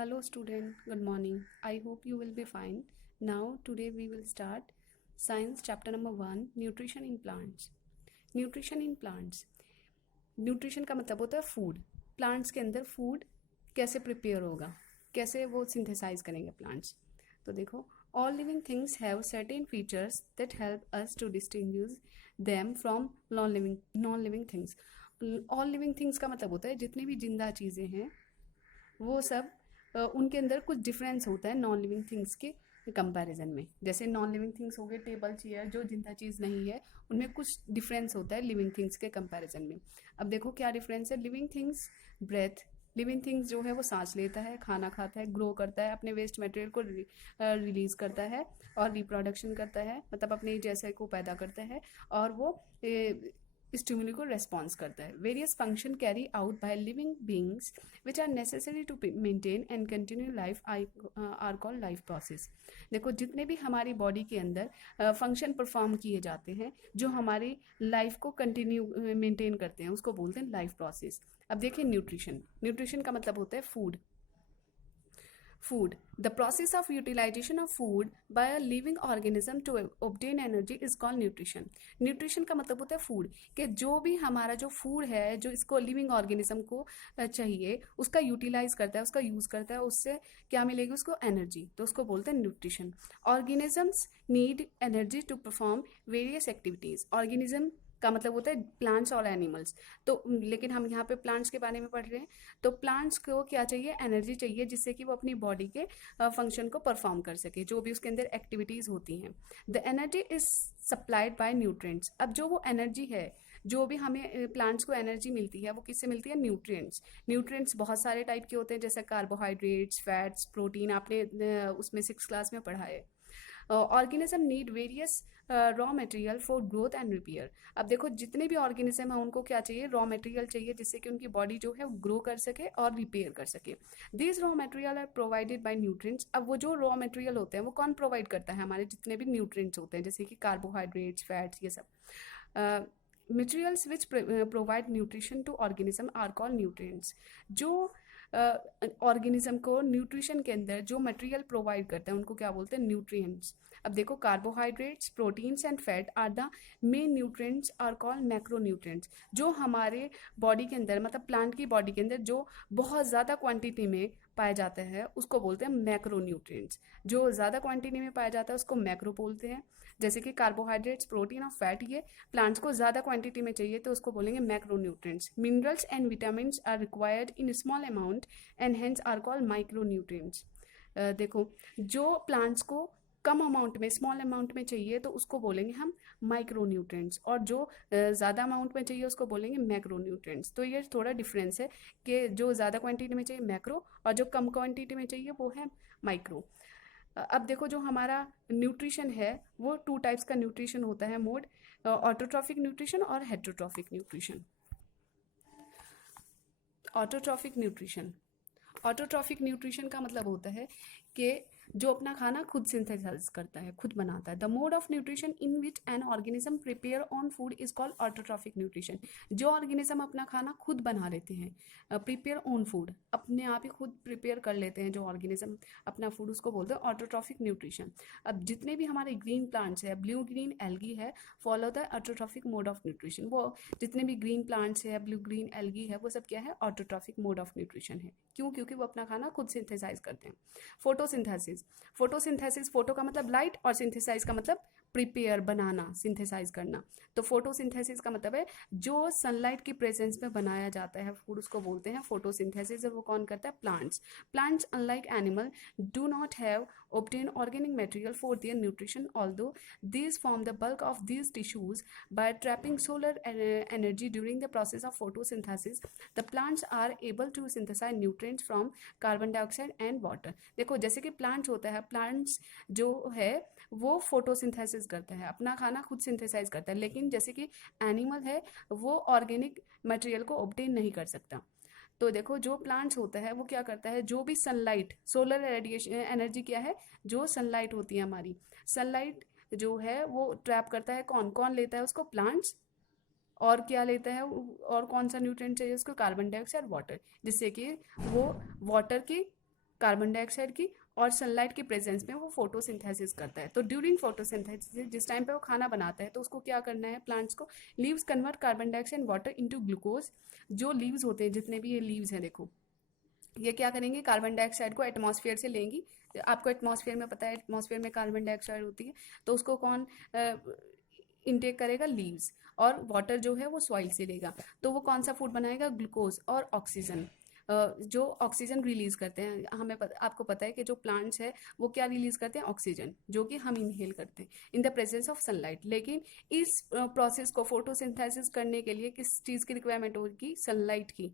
Hello student, good morning. I hope you will be fine. Now today we will start science chapter number 1 nutrition in plants. Nutrition in plants. Nutrition का मतलब होता है food. Plants के अंदर food कैसे prepare होगा, कैसे वो सिंथेसाइज करेंगे प्लांट्स. तो देखो, all living things have certain features that help us to distinguish them from non-living things. all living things का मतलब होता है जितनी भी जिंदा चीज़ें हैं वो सब उनके अंदर कुछ डिफरेंस होता है नॉन लिविंग थिंग्स के कंपैरिजन में. जैसे नॉन लिविंग थिंग्स हो गए टेबल चेयर, जो जिंदा चीज़ नहीं है उनमें कुछ डिफरेंस होता है लिविंग थिंग्स के कंपैरिजन में. अब देखो क्या डिफरेंस है. Living things breath. Living things जो है वो सांस लेता है, खाना खाता है, ग्रो करता है, अपने वेस्ट मटेरियल को रिलीज करता है और रिप्रोडक्शन करता है, मतलब अपने जैसे को पैदा करता है और वो स्टिमुली को रेस्पॉन्स करता है. Various function carry out by living beings which are necessary to maintain and continue life are called life process. देखो, जितने भी हमारी बॉडी के अंदर फंक्शन परफॉर्म किए जाते हैं जो हमारी लाइफ को कंटिन्यू मेंटेन करते हैं उसको बोलते हैं लाइफ प्रोसेस. अब देखिए न्यूट्रिशन. न्यूट्रिशन का मतलब होता है food. Food. The process of utilization of food by a living organism to obtain energy is called nutrition. Nutrition का मतलब होता है फूड, कि जो भी हमारा जो फूड है जो इसको लिविंग ऑर्गेनिज्म को चाहिए उसका यूटिलाइज करता है, उसका यूज करता है, उससे क्या मिलेगी उसको एनर्जी, तो उसको बोलते हैं nutrition. Organisms need energy to perform various activities. Organism का मतलब होता है प्लांट्स और एनिमल्स. तो लेकिन हम यहाँ पे प्लांट्स के बारे में पढ़ रहे हैं. तो प्लांट्स को क्या चाहिए, एनर्जी चाहिए जिससे कि वो अपनी बॉडी के फंक्शन को परफॉर्म कर सके, जो भी उसके अंदर एक्टिविटीज होती हैं. The energy is supplied by nutrients. अब जो वो एनर्जी है, जो भी हमें प्लांट्स को एनर्जी मिलती है वो किससे मिलती है, न्यूट्रिएंट्स. न्यूट्रिएंट्स बहुत सारे टाइप के होते हैं, जैसे कार्बोहाइड्रेट्स, फैट्स, प्रोटीन, आपने उसमें 6th क्लास में पढ़ा है. Organism need various raw material for growth and repair. अब देखो, जितने भी ऑर्गेनिज्म है उनको क्या चाहिए, रॉ मटेरियल चाहिए जिससे कि उनकी बॉडी जो है वो ग्रो कर सके और रिपेयर कर सके. This raw material are provided by nutrients. अब वो जो रॉ मटेरियल होते हैं वो कौन प्रोवाइड करता है, हमारे जितने भी न्यूट्रिएंट्स होते हैं जैसे कि कार्बोहाइड्रेट्स, फैट्स, ये सब. Materials which provide nutrition to organism are called nutrients. जो ऑर्गेनिज्म को न्यूट्रिशन के अंदर जो मटेरियल प्रोवाइड करता है उनको क्या बोलते हैं, न्यूट्रिएंट्स. अब देखो, carbohydrates, proteins and fat are the main nutrients are called macronutrients. जो हमारे बॉडी के अंदर, मतलब प्लांट की बॉडी के अंदर जो बहुत ज़्यादा क्वांटिटी में पाया जाता है उसको बोलते हैं मैक्रोन्यूट्रिएंट्स. जो ज़्यादा क्वांटिटी में पाया जाता है उसको मैक्रो बोलते हैं. जैसे कि कार्बोहाइड्रेट्स, प्रोटीन और फैट, ये प्लांट्स को ज़्यादा क्वांटिटी में चाहिए तो उसको बोलेंगे macronutrients. Minerals and vitamins are required in small amount and hence are called micronutrients. देखो, जो प्लांट्स को कम अमाउंट में, स्मॉल अमाउंट में चाहिए तो उसको बोलेंगे हम माइक्रोन्यूट्रिएंट्स, और जो ज़्यादा अमाउंट में चाहिए उसको बोलेंगे मैक्रोन्यूट्रिएंट्स. तो ये थोड़ा डिफरेंस है कि जो ज़्यादा क्वांटिटी में चाहिए मैक्रो और जो कम क्वांटिटी में चाहिए वो है माइक्रो. अब देखो, जो हमारा न्यूट्रिशन है वो 2 टाइप्स का न्यूट्रिशन होता है मोड, ऑटोट्रॉफिक न्यूट्रिशन और heterotrophic nutrition. Autotrophic nutrition. Autotrophic nutrition का मतलब होता है कि जो अपना खाना खुद सिंथेसाइज करता है, खुद बनाता है. The mode of nutrition in which an organism prepare on food is called autotrophic nutrition. जो ऑर्गेनिज्म अपना खाना खुद बना लेते हैं, प्रिपेयर ऑन फूड, अपने आप ही खुद प्रिपेयर कर लेते हैं जो ऑर्गेनिज्म अपना फूड, उसको बोलते हैं ऑटोट्रॉफिक न्यूट्रिशन. अब जितने भी हमारे ग्रीन प्लांट्स है, ब्लू ग्रीन एल्गी है, follow the autotrophic mode of nutrition. वो जितने भी ग्रीन प्लांट्स है, ब्लू ग्रीन एल्गी है, वो सब क्या है, ऑटोट्रॉफिक मोड ऑफ न्यूट्रिशन है. क्यों? क्योंकि वो अपना खाना खुद सिंथेसाइज करते हैं. फोटोसिंथेसिस. फोटोसिंथेसिस, फोटो का मतलब लाइट और सिंथेसाइज का मतलब प्रिपेयर, बनाना, सिंथेसाइज करना. तो फोटोसिंथेसिस का मतलब है जो सनलाइट की प्रेजेंस में बनाया जाता है फूड, उसको बोलते हैं फोटोसिंथेसिस. और वो कौन करता है, plants. Plants unlike animal do not have obtain organic material for their nutrition, although these form the bulk of these tissues. By trapping solar energy during the process of photosynthesis, the plants are able to synthesize nutrients from carbon dioxide and water. देखो, जैसे कि plants होता है, plants जो है वो photosynthesis करता है, अपना खाना खुद सिंथेसाइज करता है, लेकिन जैसे कि एनिमल है वो ऑर्गेनिक मटेरियल को ऑब्टेन नहीं कर सकता. तो देखो, जो प्लांट्स होता है वो क्या करता है, जो भी सनलाइट, सोलर रेडिएशन एनर्जी क्या है, जो सनलाइट होती है हमारी, सनलाइट जो है वो ट्रैप करता है. कौन कौन लेता है उसको, प्लांट्स. और क्या लेता है, और कौन सा न्यूट्रिएंट चाहिए उसको, कार्बन डाइऑक्साइड, वाटर, जिससे कि वो वाटर की कार्बन डाइऑक्साइड की और सनलाइट की प्रेजेंस में वो फोटोसिंथेसिस करता है। तो ड्यूरिंग फोटोसिंथेसिस जिस टाइम पे वो खाना बनाता है तो उसको क्या करना है प्लांट्स को, leaves convert carbon dioxide water into glucose. जो लीव्स होते हैं, जितने भी ये लीव्स हैं देखो, ये क्या करेंगे, कार्बन डाइऑक्साइड को एटमॉस्फेयर से लेंगी। आपको एटमॉस्फेयर में पता है एटमॉस्फेयर में कार्बन डाइऑक्साइड होती है, तो उसको कौन इनटेक करेगा, लीव्स। और वाटर जो है वो सॉइल से लेगा, तो वो कौन सा फूड बनाएगा, ग्लूकोज और ऑक्सीजन। जो ऑक्सीजन रिलीज करते हैं, आपको पता है कि जो प्लांट्स है वो क्या रिलीज करते हैं, ऑक्सीजन, जो कि हम इनहेल करते हैं in the presence of sunlight. लेकिन इस प्रोसेस को फोटोसिंथेसिस करने के लिए किस चीज़ की रिक्वायरमेंट होगी, सनलाइट की।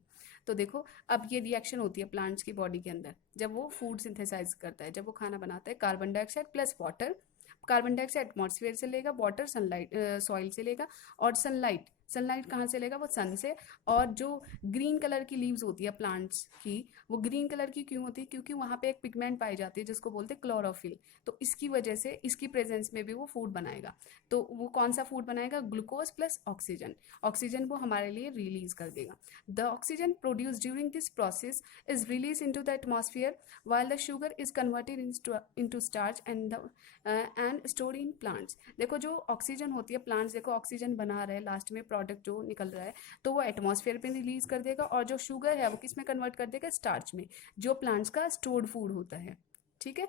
तो देखो अब ये रिएक्शन होती है प्लांट्स की बॉडी के अंदर जब वो फूड सिंथेसाइज करता है, जब वो खाना बनाता है, carbon dioxide plus water. Carbon dioxide atmosphere से लेगा, वाटर सनलाइट सॉइल से लेगा, और सनलाइट सनलाइट कहाँ से लेगा, वो सन से। और जो ग्रीन कलर की लीव्स होती है प्लांट्स की, वो ग्रीन कलर की क्यों होती है, क्योंकि वहाँ पे एक पिगमेंट पाई जाती है जिसको बोलते हैं क्लोरोफिल। तो इसकी वजह से इसकी प्रेजेंस में भी वो फूड बनाएगा। तो वो कौन सा फूड बनाएगा, ग्लूकोज प्लस ऑक्सीजन। ऑक्सीजन वो हमारे लिए रिलीज कर देगा। The oxygen produce during this process is release into the atmosphere while the sugar is converted into starch and stored in plants। देखो जो ऑक्सीजन होती है, प्लांट्स देखो ऑक्सीजन बना रहे हैं, लास्ट में प्रोडक्ट जो निकल रहा है तो वो एटमॉस्फेयर पे रिलीज कर देगा, और जो शुगर है वो किस में कन्वर्ट कर देगा, स्टार्च में, जो प्लांट्स का स्टोर्ड फूड होता है। ठीक है।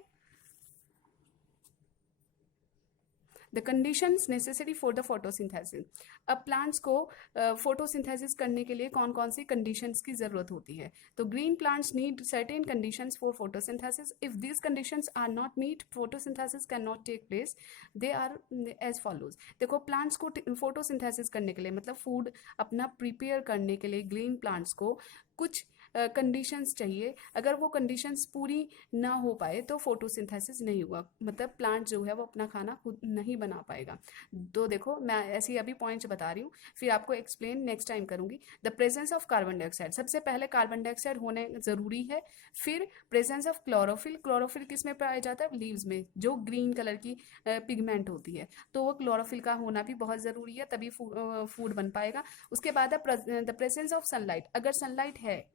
The conditions necessary for the photosynthesis. अब प्लांट्स को फोटोसिंथेसिस करने के लिए कौन कौन सी कंडीशंस की जरूरत होती है, तो green plants need certain conditions for photosynthesis. If these conditions are not meet, photosynthesis can not take place. They are as follows. देखो प्लांट्स को फोटोसिंथेसिस करने के लिए, मतलब फूड अपना प्रिपेयर करने के लिए ग्रीन प्लांट्स को कुछ कंडीशंस चाहिए। अगर वो कंडीशंस पूरी ना हो पाए तो फोटोसिंथेसिस नहीं हुआ, मतलब प्लांट जो है वो अपना खाना खुद नहीं बना पाएगा। तो देखो मैं ऐसे ही अभी पॉइंट्स बता रही हूँ, फिर आपको एक्सप्लेन नेक्स्ट टाइम करूंगी। The presence of carbon dioxide, सबसे पहले कार्बन डाइऑक्साइड होने जरूरी है। फिर प्रेजेंस ऑफ क्लोरोफिल। क्लोरोफिल किस में पाया जाता है, लीव्स में, जो ग्रीन कलर की पिगमेंट होती है, तो वो क्लोरोफिल का होना भी बहुत जरूरी है, तभी फूड बन पाएगा। उसके बाद द प्रेजेंस ऑफ सनलाइट, अगर सनलाइट है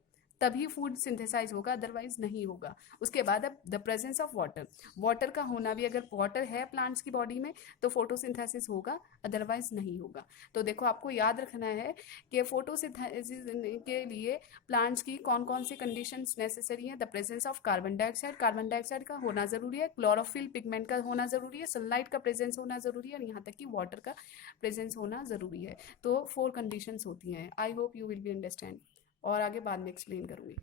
तभी फूड सिंथेसाइज होगा, अदरवाइज नहीं होगा। उसके बाद अब the presence of water, water का होना भी, अगर वाटर है प्लांट्स की बॉडी में तो फोटोसिंथेसिस होगा, अदरवाइज नहीं होगा। तो देखो आपको याद रखना है कि फोटोसिंथेसिस के लिए प्लांट्स की कौन कौन सी कंडीशंस नेसेसरी है। The presence of carbon dioxide, carbon dioxide का होना जरूरी है, क्लोरोफिल पिगमेंट का होना जरूरी है, सनलाइट का प्रेजेंस होना जरूरी है, और यहाँ तक कि वाटर का प्रेजेंस होना जरूरी है। तो 4 कंडीशंस होती हैं। I hope you will be understand, और आगे बाद में एक्सप्लेन करूंगी।